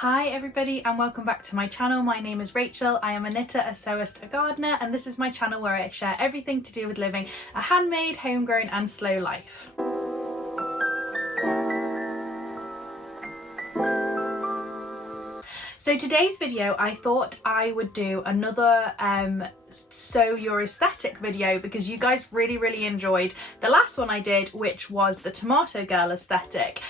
Hi everybody and welcome back to my channel. My name is Rachel. I am a knitter, a sewist, a gardener, and this is my channel where I share everything to do with living a handmade, homegrown and slow life. So today's video I thought I would do another sew your aesthetic video because you guys really enjoyed the last one I did, which was the tomato girl aesthetic.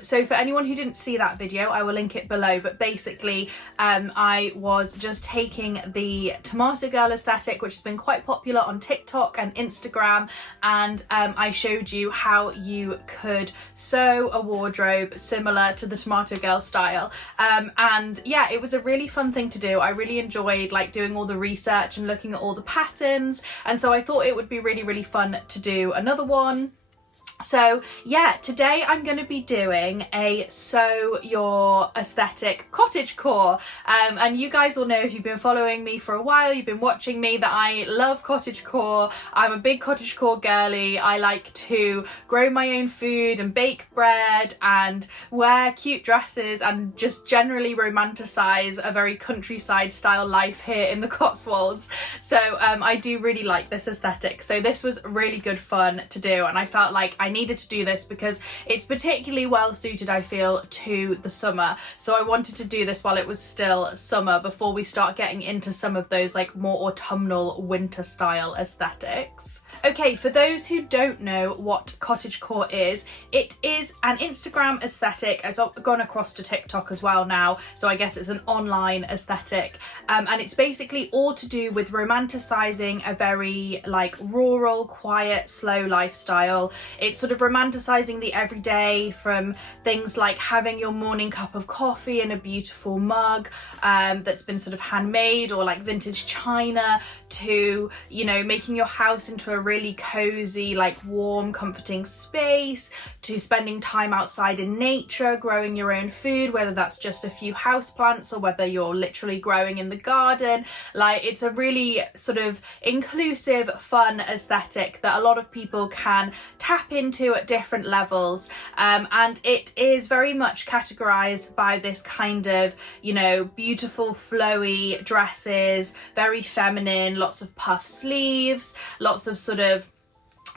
So for anyone who didn't see that video, I will link it below, but basically I was just taking the tomato girl aesthetic, which has been quite popular on TikTok and Instagram, and I showed you how you could sew a wardrobe similar to the tomato girl style, and yeah, it was a really fun thing to do. I really enjoyed like doing all the research and looking at all the patterns, and so I thought it would be really fun to do another one. So yeah, today I'm going to be doing a sew your aesthetic cottagecore, and you guys will know if you've been following me for a while, you've been watching me, that I love cottagecore. I'm a big cottagecore girly. I like to grow my own food and bake bread and wear cute dresses and just generally romanticize a very countryside style life here in the Cotswolds. So I do really like this aesthetic, so this was really good fun to do, and I felt like I needed to do this because it's particularly well suited, I feel, to the summer. So I wanted to do this while it was still summer before we start getting into some of those like more autumnal winter style aesthetics. Okay, for those who don't know what cottagecore is, it is an Instagram aesthetic. It's gone across to TikTok as well now, so I guess it's an online aesthetic, and it's basically all to do with romanticizing a very like rural, quiet, slow lifestyle. It's sort of romanticizing the everyday, from things like having your morning cup of coffee in a beautiful mug that's been sort of handmade or like vintage china, to, you know, making your house into a really cozy, like warm, comforting space, to spending time outside in nature, growing your own food, whether that's just a few houseplants or whether you're literally growing in the garden. Like, it's a really sort of inclusive, fun aesthetic that a lot of people can tap into at different levels, and it is very much categorized by this kind of, you know, beautiful flowy dresses, very feminine, lots of puff sleeves, lots of sort of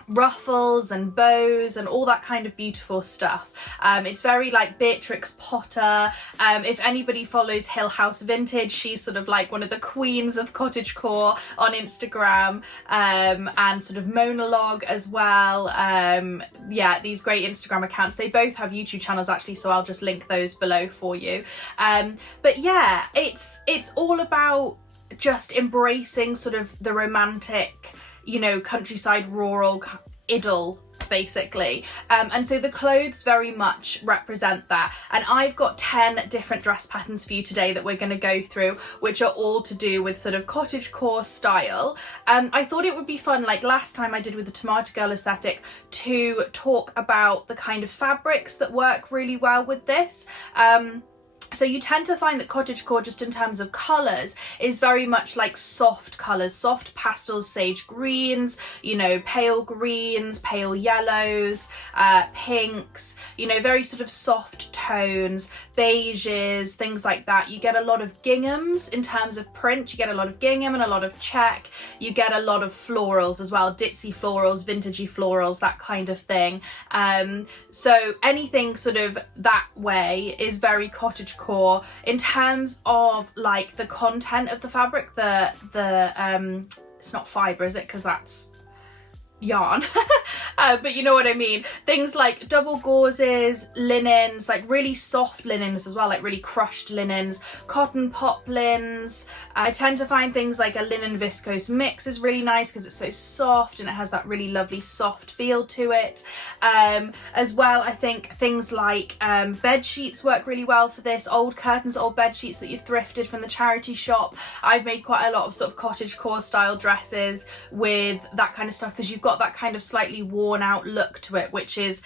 ruffles and bows and all that kind of beautiful stuff. It's very like Beatrix Potter. If anybody follows Hill House Vintage, she's sort of like one of the queens of cottagecore on Instagram, and sort of Monologue as well. Yeah, these great Instagram accounts. They both have YouTube channels actually, so I'll just link those below for you. But yeah, it's all about just embracing sort of the romantic, you know, countryside rural idyll basically, and so the clothes very much represent that, and I've got 10 different dress patterns for you today that we're going to go through, which are all to do with sort of cottagecore style. I thought it would be fun, like last time I did with the tomato girl aesthetic, to talk about the kind of fabrics that work really well with this. So you tend to find that cottagecore, just in terms of colours, is very much like soft colours, soft pastels, sage greens, you know, pale greens, pale yellows, pinks, you know, very sort of soft tones, beiges, things like that. You get a lot of ginghams in terms of print. You get a lot of gingham and a lot of check. You get a lot of florals as well, ditzy florals, vintagey florals, that kind of thing. So anything sort of that way is very cottagecore. In terms of like the content of the fabric, it's not fibre, is it? Because that's yarn. But you know what I mean. Things like double gauzes, linens, like really soft linens as well, like really crushed linens, cotton poplins. I tend to find things like a linen viscose mix is really nice because it's so soft and it has that really lovely soft feel to it. As well, I think things like bed sheets work really well for this. Old curtains, old bed sheets that you've thrifted from the charity shop. I've made quite a lot of sort of cottagecore style dresses with that kind of stuff, because you've got that kind of slightly worn out look to it, which is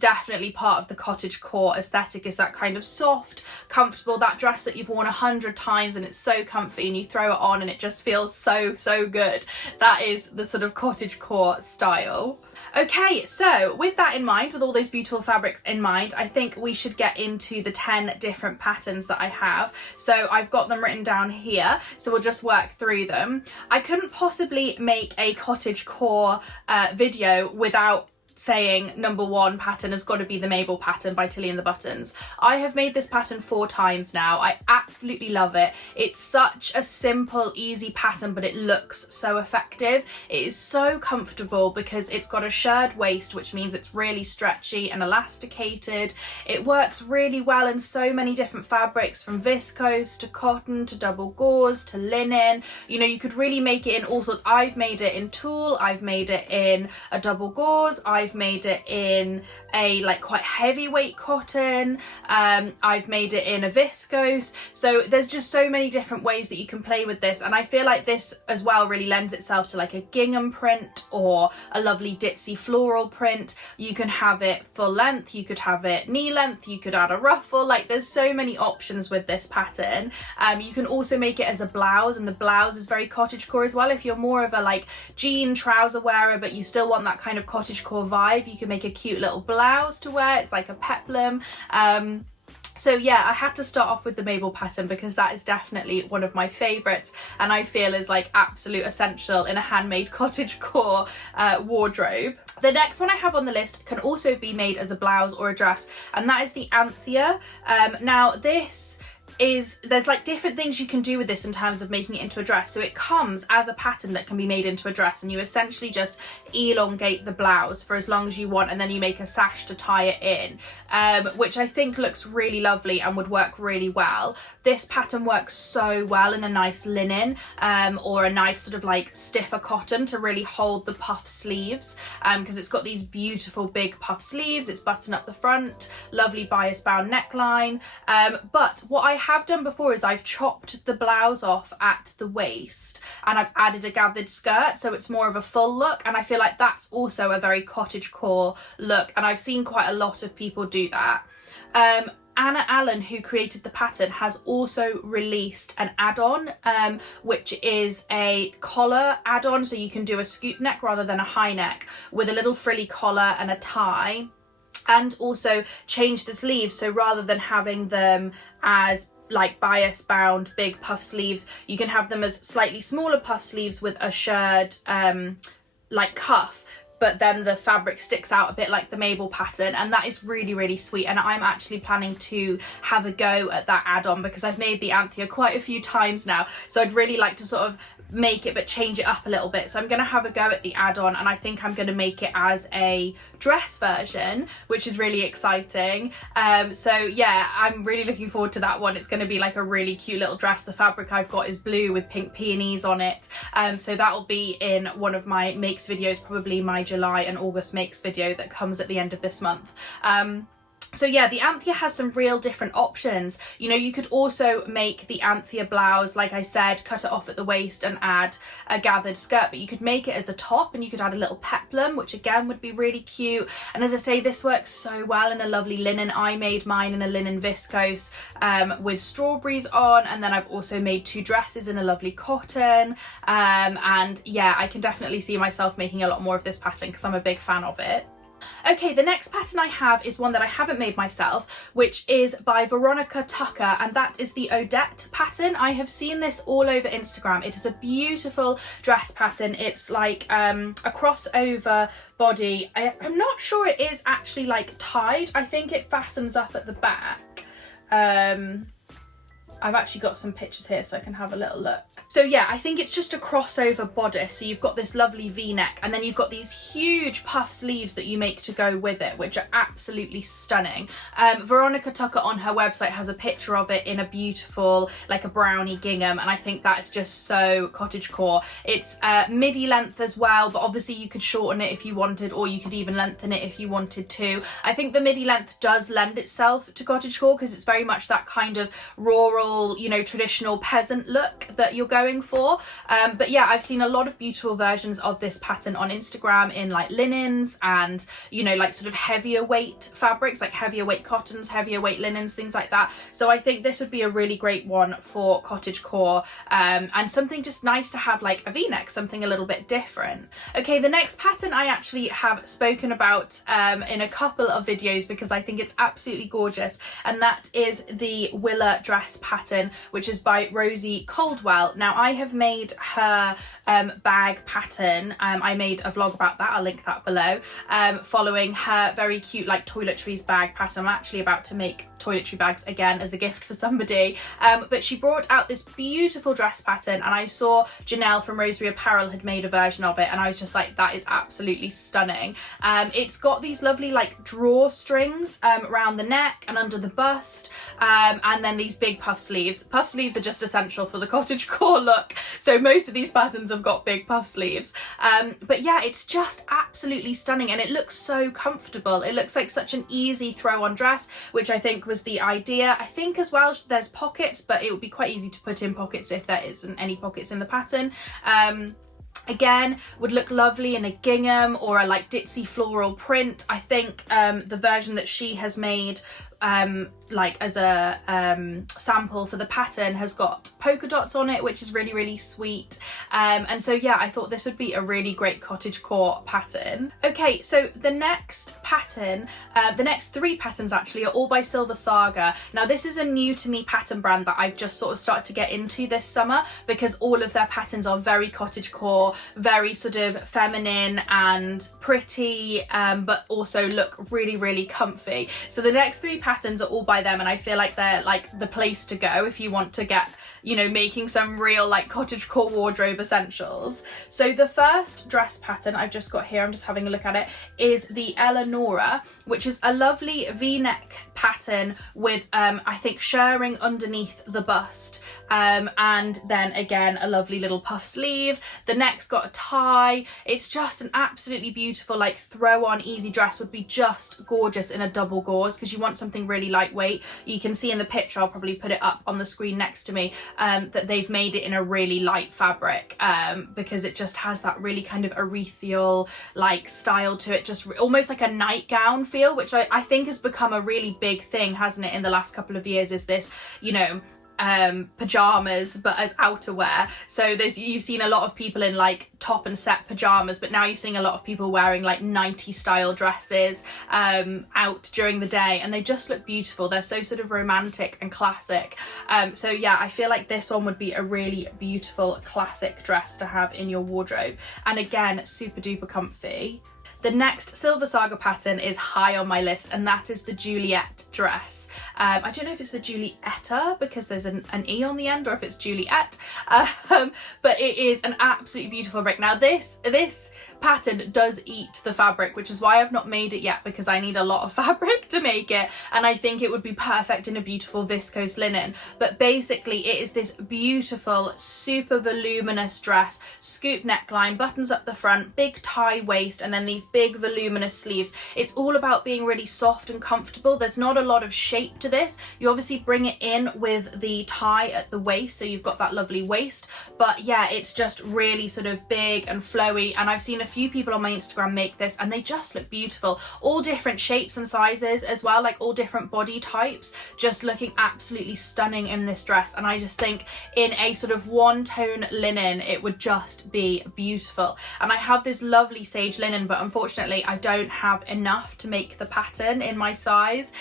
definitely part of the cottagecore aesthetic, is that kind of soft, comfortable, that dress that you've worn 100 times and it's so comfy and you throw it on and it just feels so good. That is the sort of cottagecore style. Okay, so with that in mind, with all those beautiful fabrics in mind, I think we should get into the 10 different patterns that I have. So I've got them written down here, so we'll just work through them. I couldn't possibly make a cottagecore video without saying number one pattern has got to be the Mabel pattern by Tilly and the Buttons. I have made this pattern 4 times now. I absolutely love it. It's such a simple, easy pattern, but it looks so effective. It is so comfortable because it's got a shirred waist, which means it's really stretchy and elasticated. It works really well in so many different fabrics, from viscose to cotton to double gauze to linen. You know, you could really make it in all sorts. I've made it in tulle, I've made it in a double gauze, I've made it in a like quite heavyweight cotton, I've made it in a viscose. So there's just so many different ways that you can play with this, and I feel like this as well really lends itself to like a gingham print or a lovely ditzy floral print. You can have it full length, you could have it knee length, you could add a ruffle. Like, there's so many options with this pattern. You can also make it as a blouse, and the blouse is very cottagecore as well. If you're more of a like jean trouser wearer but you still want that kind of cottagecore vibe, you can make a cute little blouse to wear. It's like a peplum. So yeah, I had to start off with the Mabel pattern because that is definitely one of my favourites, and I feel is like absolute essential in a handmade cottagecore wardrobe. The next one I have on the list can also be made as a blouse or a dress, and that is the Anthea. Now this is, there's like different things you can do with this in terms of making it into a dress. So it comes as a pattern that can be made into a dress, and you essentially just elongate the blouse for as long as you want, and then you make a sash to tie it in, which I think looks really lovely and would work really well. This pattern works so well in a nice linen or a nice sort of like stiffer cotton to really hold the puff sleeves, because it's got these beautiful big puff sleeves. It's buttoned up the front, lovely bias bound neckline, but what I have done before is I've chopped the blouse off at the waist and I've added a gathered skirt, so it's more of a full look, and I feel like that's also a very cottagecore look, and I've seen quite a lot of people do that. Anna Allen, who created the pattern, has also released an add-on, which is a collar add-on, so you can do a scoop neck rather than a high neck with a little frilly collar and a tie, and also change the sleeves. So rather than having them as like bias bound big puff sleeves, you can have them as slightly smaller puff sleeves with a shirred like cuff, but then the fabric sticks out a bit like the Mabel pattern, and that is really, really sweet. And I'm actually planning to have a go at that add-on because I've made the Anthea quite a few times now, so I'd really like to sort of make it but change it up a little bit. So I'm going to have a go at the add-on, and I think I'm going to make it as a dress version, which is really exciting. So yeah, I'm really looking forward to that one. It's going to be like a really cute little dress. The fabric I've got is blue with pink peonies on it, so that will be in one of my makes videos, probably my July and August makes video that comes at the end of this month. So yeah, the Anthea has some real different options. You know, you could also make the Anthea blouse, like I said, cut it off at the waist and add a gathered skirt, but you could make it as a top and you could add a little peplum, which again would be really cute. And as I say, this works so well in a lovely linen. I made mine in a linen viscose with strawberries on, and then I've also made 2 dresses in a lovely cotton. And yeah, I can definitely see myself making a lot more of this pattern because I'm a big fan of it. Okay, the next pattern I have is one that I haven't made myself, which is by Veronica Tucker, and that is the Odette pattern. I have seen this all over Instagram. It is a beautiful dress pattern. It's like a crossover body. I'm not sure it is actually like tied. I think it fastens up at the back. I've actually got some pictures here so I can have a little look. So yeah, I think it's just a crossover bodice. So you've got this lovely V-neck, and then you've got these huge puff sleeves that you make to go with it, which are absolutely stunning. Veronica Tucker on her website has a picture of it in a beautiful, like a brownie gingham, and I think that is just so cottagecore. It's midi length as well, but obviously you could shorten it if you wanted, or you could even lengthen it if you wanted to. I think the midi length does lend itself to cottagecore because it's very much that kind of rural, full, you know, traditional peasant look that you're going for. But yeah, I've seen a lot of beautiful versions of this pattern on Instagram in like linens and, you know, like sort of heavier weight fabrics, like heavier weight cottons, heavier weight linens, things like that. So I think this would be a really great one for cottagecore, and something just nice to have, like a v-neck, something a little bit different. Okay, the next pattern I actually have spoken about in a couple of videos because I think it's absolutely gorgeous, and that is the Willa dress pattern, which is by Rosie Caldwell. Now I have made her bag pattern. I made a vlog about that, I'll link that below, following her very cute like toiletries bag pattern. I'm actually about to make toiletry bags again as a gift for somebody, but she brought out this beautiful dress pattern, and I saw Janelle from Rosary Apparel had made a version of it, and I was just like, that is absolutely stunning. It's got these lovely like drawstrings around the neck and under the bust, and then these big puff sleeves. Puff sleeves are just essential for the cottagecore look, so most of these patterns have got big puff sleeves, but yeah, it's just absolutely stunning, and it looks so comfortable. It looks like such an easy throw on dress, which I think was the idea. I think as well there's pockets, but it would be quite easy to put in pockets if there isn't any pockets in the pattern. Again, would look lovely in a gingham or a like ditzy floral print. I think the version that she has made like as a sample for the pattern has got polka dots on it, which is really, really sweet, and so yeah, I thought this would be a really great cottagecore pattern. Okay, so the next pattern, the next three patterns actually are all by Silver Saga. Now this is a new to me pattern brand that I've just sort of started to get into this summer, because all of their patterns are very cottagecore, very sort of feminine and pretty, but also look really, really comfy. So the next three patterns are all by them, and I feel like they're like the place to go if you want to get, you know, making some real like cottagecore wardrobe essentials. So the first dress pattern I've just got here, I'm just having a look at it, is the Eleanora, which is a lovely v-neck pattern with I think shirring underneath the bust, and then again a lovely little puff sleeve. The neck's got a tie. It's just an absolutely beautiful like throw on easy dress, would be just gorgeous in a double gauze because you want something really lightweight. You can see in the picture, I'll probably put it up on the screen next to me, that they've made it in a really light fabric, because it just has that really kind of ethereal like style to it, just almost like a nightgown feel, which I think has become a really big thing, hasn't it, in the last couple of years, is this, you know, pajamas but as outerwear. So you've seen a lot of people in like top and set pajamas, but now you're seeing a lot of people wearing like 90s style dresses out during the day, and they just look beautiful. They're so sort of romantic and classic, so yeah, I feel like this one would be a really beautiful classic dress to have in your wardrobe, and again super duper comfy. The next Silver Saga pattern is high on my list, and that is the Juliette dress. I don't know if it's the Julietta because there's an E on the end, or if it's Juliette, but it is an absolutely beautiful fabric. Now this pattern does eat the fabric, which is why I've not made it yet, because I need a lot of fabric to make it, and I think it would be perfect in a beautiful viscose linen. But basically it is this beautiful super voluminous dress, scoop neckline, buttons up the front, big tie waist, and then these big voluminous sleeves. It's all about being really soft and comfortable. There's not a lot of shape to this. You obviously bring it in with the tie at the waist, so you've got that lovely waist, but yeah, it's just really sort of big and flowy, and I've seen a few people on my Instagram make this and they just look beautiful. All different shapes and sizes as well, like all different body types, just looking absolutely stunning in this dress. And I just think in a sort of one tone linen it would just be beautiful. And I have this lovely sage linen, but unfortunately I don't have enough to make the pattern in my size,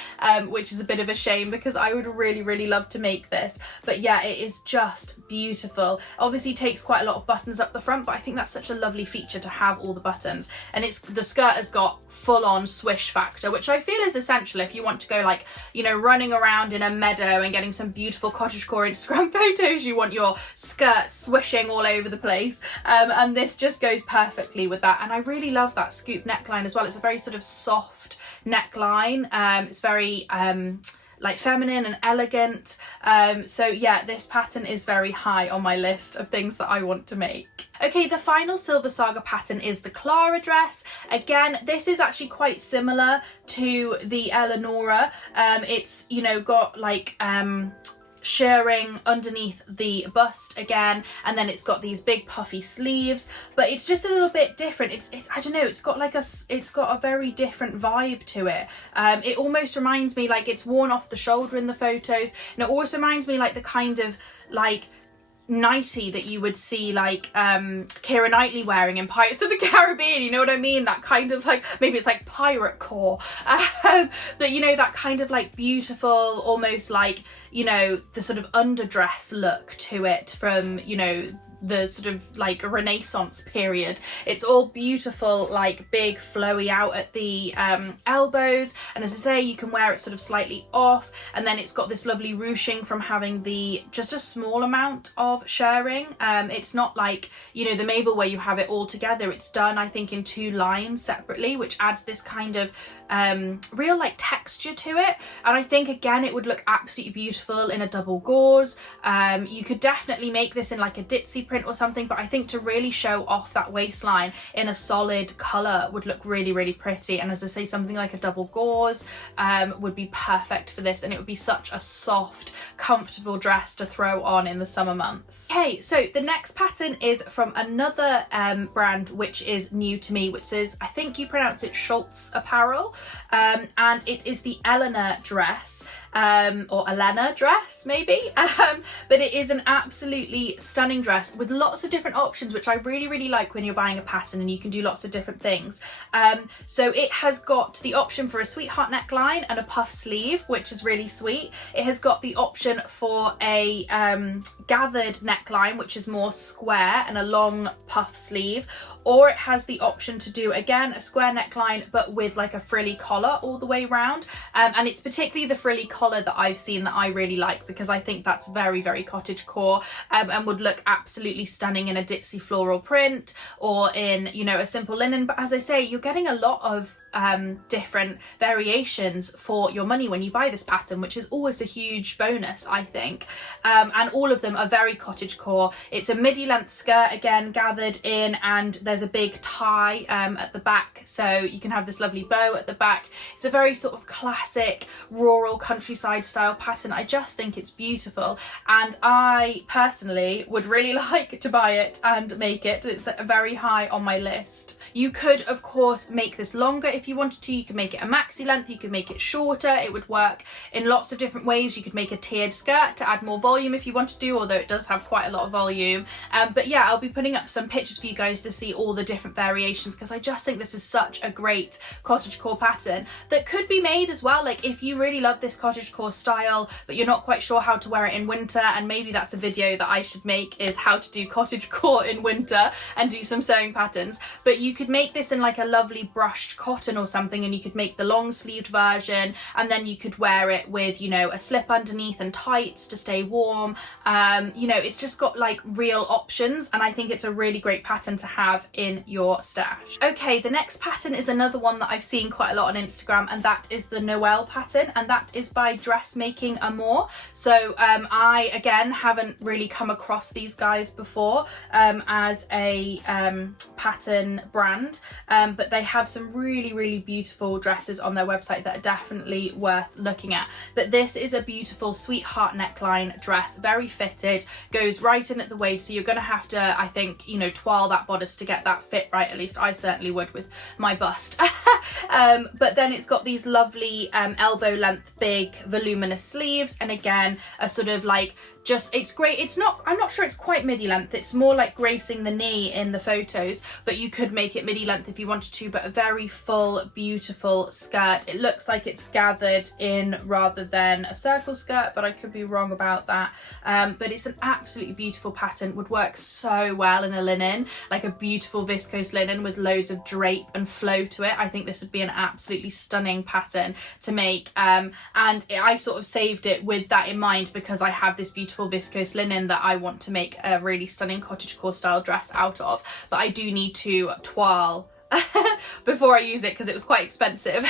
which is a bit of a shame because I would really, really love to make this. But yeah, it is just beautiful. Obviously takes quite a lot of buttons up the front, but I think that's such a lovely feature to have all the buttons. And it's, the skirt has got full on swish factor, which I feel is essential if you want to go like, you know, running around in a meadow and getting some beautiful cottagecore Instagram photos. You want your skirt swishing all over the place, and this just goes perfectly with that. And I really love that scoop neckline as well. It's a very sort of soft neckline. It's very like feminine and elegant, so yeah, this pattern is very high on my list of things that I want to make. Okay, the final Silver Saga pattern is the Clara dress. Again, this is actually quite similar to the Eleanora. It's, you know, got like shirring underneath the bust again, and then it's got these big puffy sleeves, but it's just a little bit different. It's I don't know, it's got a very different vibe to it. It almost reminds me, like, it's worn off the shoulder in the photos, and it also reminds me like the kind of like nightie that you would see like Keira Knightley wearing in Pirates of the Caribbean, you know what I mean? That kind of like, maybe it's like pirate core, but you know, that kind of like beautiful, almost like, you know, the sort of underdress look to it from, you know, the sort of like Renaissance period. It's all beautiful, like big flowy out at the elbows, and as I say, you can wear it sort of slightly off, and then it's got this lovely ruching from having just a small amount of shirring. It's not like, you know, the Mabel where you have it all together. It's done, I think, in 2 lines separately, which adds this kind of real like texture to it, and I think again it would look absolutely beautiful in a double gauze. You could definitely make this in like a ditzy print or something, but I think to really show off that waistline in a solid colour would look really, really pretty, and as I say, something like a double gauze would be perfect for this, and it would be such a soft, comfortable dress to throw on in the summer months. Okay, so the next pattern is from another brand which is new to me, which is, I think you pronounce it Schultz Apparel, and it is the Elena dress, or Elena dress maybe, but it is an absolutely stunning dress with lots of different options, which I really, really like when you're buying a pattern and you can do lots of different things. So it has got the option for a sweetheart neckline and a puff sleeve, which is really sweet. It has got the option for a gathered neckline, which is more square, and a long puff sleeve, or it has the option to do again a square neckline but with like a frilly collar all the way around, and it's particularly the frilly collar that I've seen that I really like, because I think that's very, very cottagecore, and would look absolutely stunning in a ditzy floral print or in, you know, a simple linen. But as I say, you're getting a lot of different variations for your money when you buy this pattern, which is always a huge bonus, I think, and all of them are very cottagecore. It's a midi length skirt, again gathered in, and there's a big tie at the back, so you can have this lovely bow at the back. It's a very sort of classic rural countryside style pattern. I just think it's beautiful, and I personally would really like to buy it and make it. It's very high on my list. You could of course make this longer if you wanted to. You could make it a maxi length, you could make it shorter. It would work in lots of different ways. You could make a tiered skirt to add more volume if you want to do, although it does have quite a lot of volume. But yeah, I'll be putting up some pictures for you guys to see all the different variations, because I just think this is such a great cottagecore pattern that could be made as well. Like, if you really love this cottagecore style but you're not quite sure how to wear it in winter, and maybe that's a video that I should make, is how to do cottagecore in winter and do some sewing patterns. But you could make this in like a lovely brushed cotton or something, and you could make the long sleeved version, and then you could wear it with, you know, a slip underneath and tights to stay warm. You know, it's just got like real options, and I think it's a really great pattern to have in your stash. Okay, the next pattern is another one that I've seen quite a lot on Instagram, and that is the Noelle pattern, and that is by Dressmaking Amour. So I again haven't really come across these guys before as a pattern brand, but they have some really, really beautiful dresses on their website that are definitely worth looking at. But this is a beautiful sweetheart neckline dress, very fitted, goes right in at the waist, so you're going to have to, I think, you know, twirl that bodice to get that fit right. At least I certainly would with my bust. But then it's got these lovely elbow length big voluminous sleeves, and again a sort of like, just, it's great. It's not, I'm not sure it's quite midi length, it's more like gracing the knee in the photos, but you could make it midi length if you wanted to. But a very full, beautiful skirt. It looks like it's gathered in rather than a circle skirt, but I could be wrong about that. But it's an absolutely beautiful pattern, would work so well in a linen, like a beautiful viscose linen with loads of drape and flow to it. I think this would be an absolutely stunning pattern to make, and I sort of saved it with that in mind, because I have this beautiful viscose linen that I want to make a really stunning cottagecore style dress out of. But I do need to twirl before I use it, because it was quite expensive.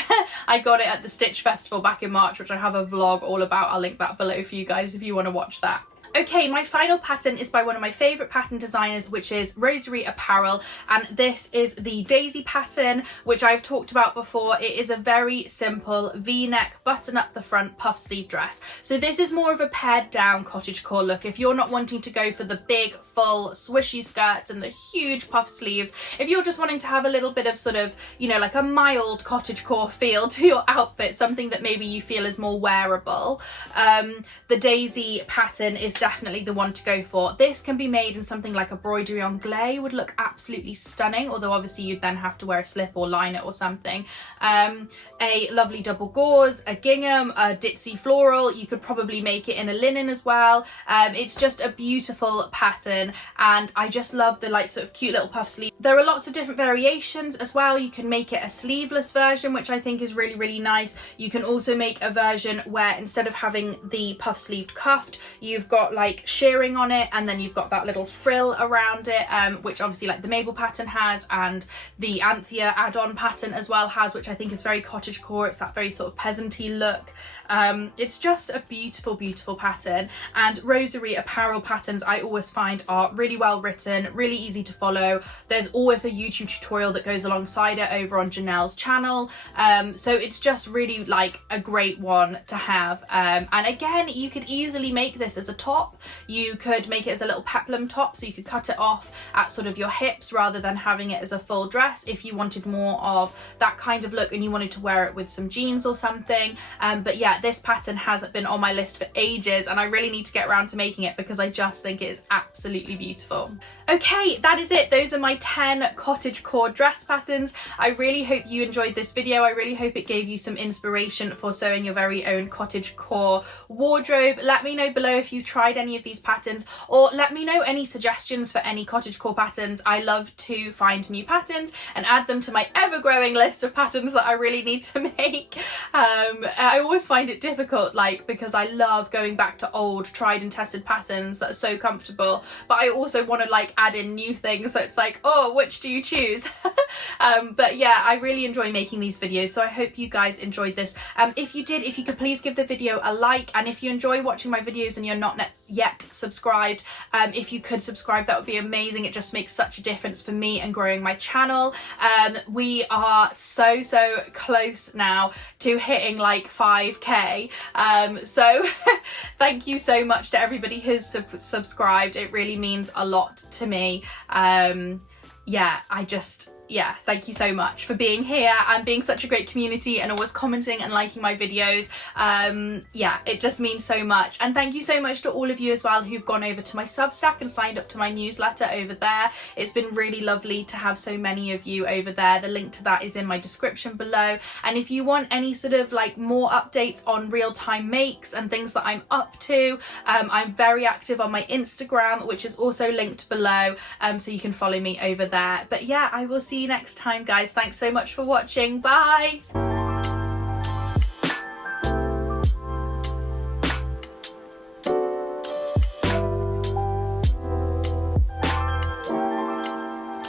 I got it at the Stitch Festival back in March, which I have a vlog all about. I'll link that below for you guys if you want to watch that. Okay, my final pattern is by one of my favourite pattern designers, which is Rosary Apparel, and this is the Daisy pattern, which I've talked about before. It is a very simple V-neck, button up the front, puff sleeve dress. So this is more of a pared down cottagecore look. If you're not wanting to go for the big, full, swishy skirts and the huge puff sleeves, if you're just wanting to have a little bit of sort of, you know, like a mild cottagecore feel to your outfit, something that maybe you feel is more wearable, the Daisy pattern is definitely the one to go for. This can be made in something like a broderie anglais, would look absolutely stunning, although obviously you'd then have to wear a slip or line it or something. A lovely double gauze, a gingham, a ditzy floral. You could probably make it in a linen as well. It's just a beautiful pattern, and I just love the like sort of cute little puff sleeve. There are lots of different variations as well. You can make it a sleeveless version, which I think is really, really nice. You can also make a version where instead of having the puff sleeved cuffed, you've got like shearing on it, and then you've got that little frill around it, which obviously like the Mabel pattern has, and the Anthea add-on pattern as well has, which I think is very cottagecore. It's that very sort of peasanty look. It's just a beautiful, beautiful pattern, and Rosary Apparel patterns I always find are really well written, really easy to follow. There's always a YouTube tutorial that goes alongside it over on Janelle's channel, so it's just really like a great one to have. And again, you could easily make this as a top. You could make it as a little peplum top, so you could cut it off at sort of your hips rather than having it as a full dress if you wanted more of that kind of look and you wanted to wear it with some jeans or something. But yeah, this pattern has been on my list for ages, and I really need to get around to making it because I just think it is absolutely beautiful. Okay, that is it. Those are my 10 cottagecore dress patterns. I really hope you enjoyed this video. I really hope it gave you some inspiration for sewing your very own cottagecore wardrobe. Let me know below if you tried any of these patterns, or let me know any suggestions for any cottagecore patterns. I love to find new patterns and add them to my ever-growing list of patterns that I really need to make. I always find it difficult, like, because I love going back to old tried and tested patterns that are so comfortable, but I also want to like add in new things, so it's like, oh, which do you choose? But yeah, I really enjoy making these videos, so I hope you guys enjoyed this. If you did, if you could please give the video a like, and if you enjoy watching my videos and you're not yet subscribed, if you could subscribe, that would be amazing. It just makes such a difference for me and growing my channel. We are so close now to hitting like 5k, so thank you so much to everybody who's subscribed. It really means a lot to me. Yeah, thank you so much for being here and being such a great community and always commenting and liking my videos. Yeah, it just means so much. And thank you so much to all of you as well who've gone over to my Substack and signed up to my newsletter over there. It's been really lovely to have so many of you over there. The link to that is in my description below. And if you want any sort of like more updates on real-time makes and things that I'm up to, I'm very active on my Instagram, which is also linked below, so you can follow me over there. But yeah, I will see you next time, guys. Thanks so much for watching. Bye.